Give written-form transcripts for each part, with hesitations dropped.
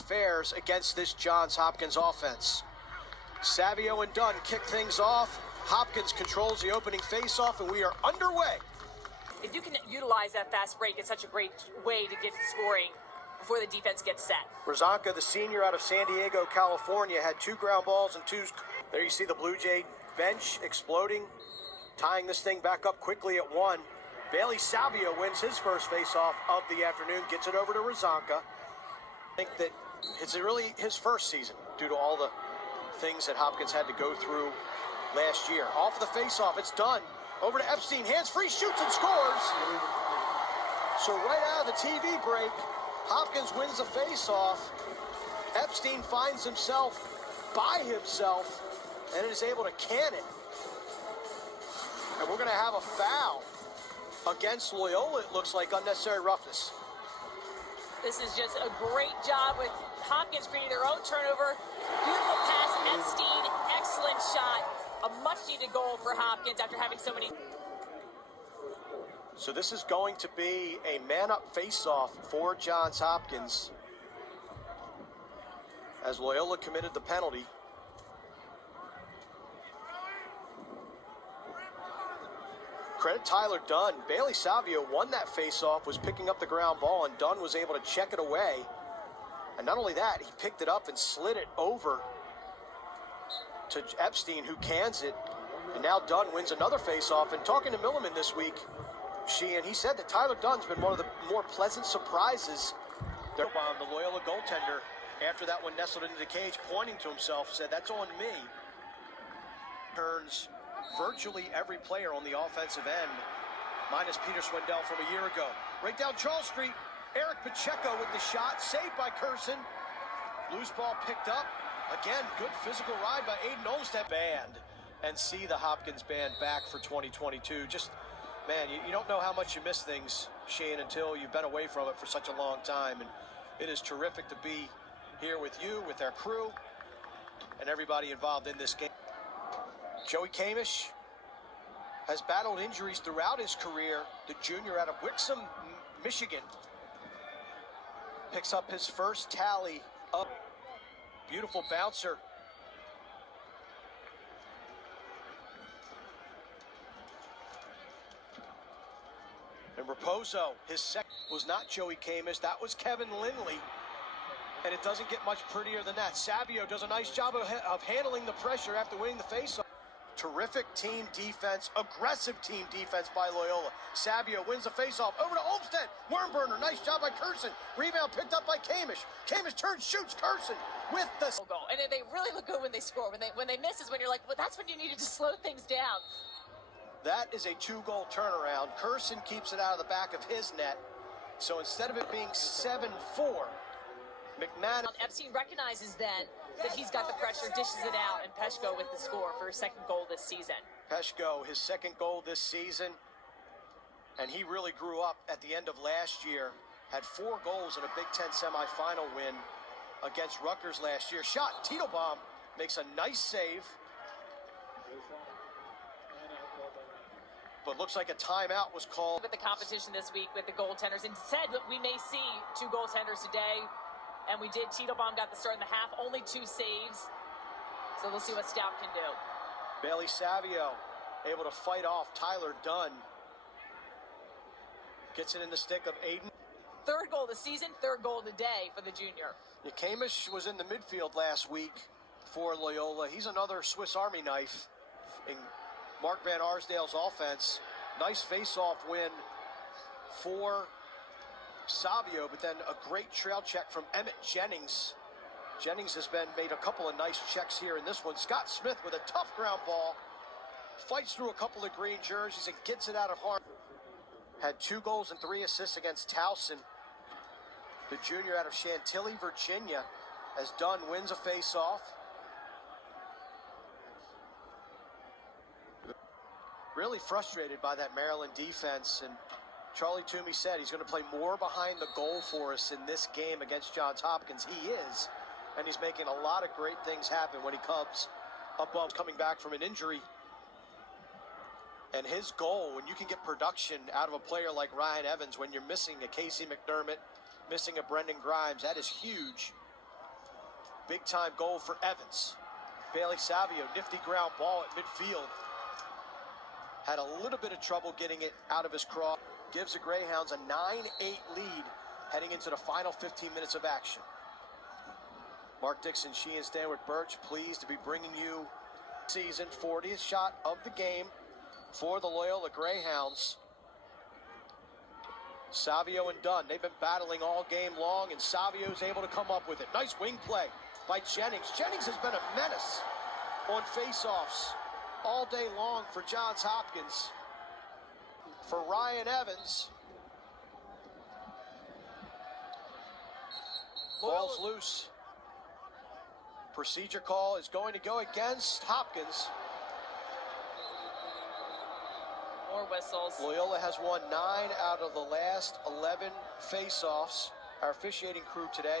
fares against this Johns Hopkins offense. Savio and Dunn kick things off. Hopkins controls the opening faceoff, and we are underway. If you can utilize that fast break, it's such a great way to get scoring before the defense gets set. Razanka, the senior out of San Diego, California, had 2 ground balls and 2. There you see the Blue Jay bench exploding, tying this thing back up quickly at 1. Bailey Savio wins his first faceoff of the afternoon, gets it over to Razanka. I think that it's really his first season due to all the things that Hopkins had to go through last year. Off the faceoff, it's Dunn. Over to Epstein, hands free, shoots and scores. So right out of the TV break, Hopkins wins the faceoff. Epstein finds himself by himself and is able to can it. And we're going to have a foul against Loyola, it looks like, unnecessary roughness. This is just a great job with Hopkins creating their own turnover. Beautiful pass, Epstein, excellent shot. A much-needed goal for Hopkins after having so many. So this is going to be a man-up face-off for Johns Hopkins as Loyola committed the penalty. Credit Tyler Dunn. Bailey Savio won that face-off, was picking up the ground ball, and Dunn was able to check it away. And not only that, he picked it up and slid it over to Epstein, who cans it. And now Dunn wins another face-off. And talking to Milliman this week, he said that Tyler Dunn's been one of the more pleasant surprises. The Loyola goaltender, after that one nestled into the cage, pointing to himself, said, "That's on me." Turns virtually every player on the offensive end, minus Peter Swindell from a year ago. Right down Charles Street, Eric Pacheco with the shot, saved by Curson. Loose ball picked up. Again, good physical ride by Aiden Olmstead. Band, and see the Hopkins band back for 2022. Just, man, you don't know how much you miss things, Shane, until you've been away from it for such a long time. And it is terrific to be here with you, with our crew, and everybody involved in this game. Joey Kamish has battled injuries throughout his career. The junior out of Wixom, Michigan, picks up his first tally up. Beautiful bouncer. And Raposo, his second, was not Joey Kamish. That was Kevin Lindley. And it doesn't get much prettier than that. Savio does a nice job of handling the pressure after winning the faceoff. Terrific team defense, aggressive team defense by Loyola. Savio wins the faceoff. Over to Olmstead. Wormburner. Nice job by Curson. Rebound picked up by Kamish. Kamish turns, shoots Curson with the goal. And they really look good when they score. When they miss is when you're like, well, that's when you needed to slow things down. That is a 2-goal turnaround. Curson keeps it out of the back of his net. So instead of it being 7-4, McMahon. Epstein recognizes then that he's got the pressure, dishes it out, and Peshko with the score for his second goal this season. Peshko, his second goal this season, and he really grew up at the end of last year. Had 4 goals in a Big Ten semifinal win against Rutgers last year. Shot, Titobaum makes a nice save, but looks like a timeout was called. With the competition this week with the goaltenders, and said that we may see 2 goaltenders today. And we did. Titobaum got the start in the half, only 2 saves. So we'll see what Stout can do. Bailey Savio able to fight off Tyler Dunn. Gets it in the stick of Aiden. 3rd goal of the season, 3rd goal today for the junior. Kamish was in the midfield last week for Loyola. He's another Swiss Army knife in Mark Van Arsdale's offense. Nice face-off win for Savio, but then a great trail check from Emmett Jennings. Jennings has made a couple of nice checks here in this one. Scott Smith with a tough ground ball. Fights through a couple of green jerseys and gets it out of harm. Had 2 goals and 3 assists against Towson, the junior out of Chantilly, Virginia, as Dunn wins a face-off. Really frustrated by that Maryland defense, and Charlie Toomey said he's going to play more behind the goal for us in this game against Johns Hopkins. He is, and he's making a lot of great things happen when he comes above, coming back from an injury. And his goal, when you can get production out of a player like Ryan Evans, when you're missing a Casey McDermott, missing a Brendan Grimes, that is huge Big-time goal for Evans. Bailey Savio, nifty ground ball at midfield. Had a little bit of trouble getting it out of his cross. Gives the Greyhounds a 9-8 lead heading into the final 15 minutes of action. Mark Dixon, Sheehan, Stanwood, Birch, pleased to be bringing you season 40th shot of the game for the Loyola Greyhounds. Savio and Dunn, they've been battling all game long, and Savio's able to come up with it. Nice wing play by Jennings. Jennings has been a menace on faceoffs all day long for Johns Hopkins. For Ryan Evans. Ball's loose. Procedure call is going to go against Hopkins. More whistles. Loyola has won 9 out of the last 11 faceoffs. Our officiating crew today: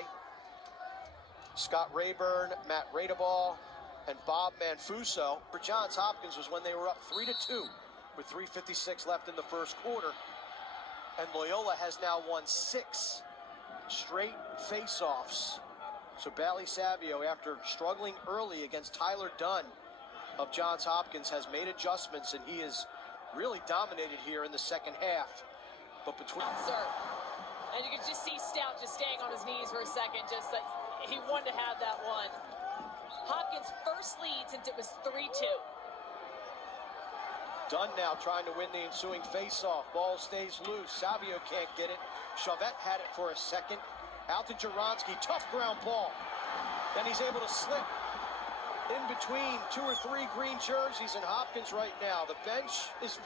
Scott Rayburn, Matt Radeball, and Bob Manfuso. For Johns Hopkins was when they were up 3-2 with 3:56 left in the first quarter. And Loyola has now won 6 straight faceoffs. So Bailey Savio, after struggling early against Tyler Dunn of Johns Hopkins, has made adjustments, and he is really dominated here in the second half. But between... And you can just see Stout just staying on his knees for a second, just that he wanted to have that one. Hopkins' first lead since it was 3-2. Dunn now trying to win the ensuing face-off. Ball stays loose. Savio can't get it. Chavette had it for a second. Out to Jaronski. Tough ground ball. Then he's able to slip in between 2 or 3 green jerseys, and Hopkins right now. The bench is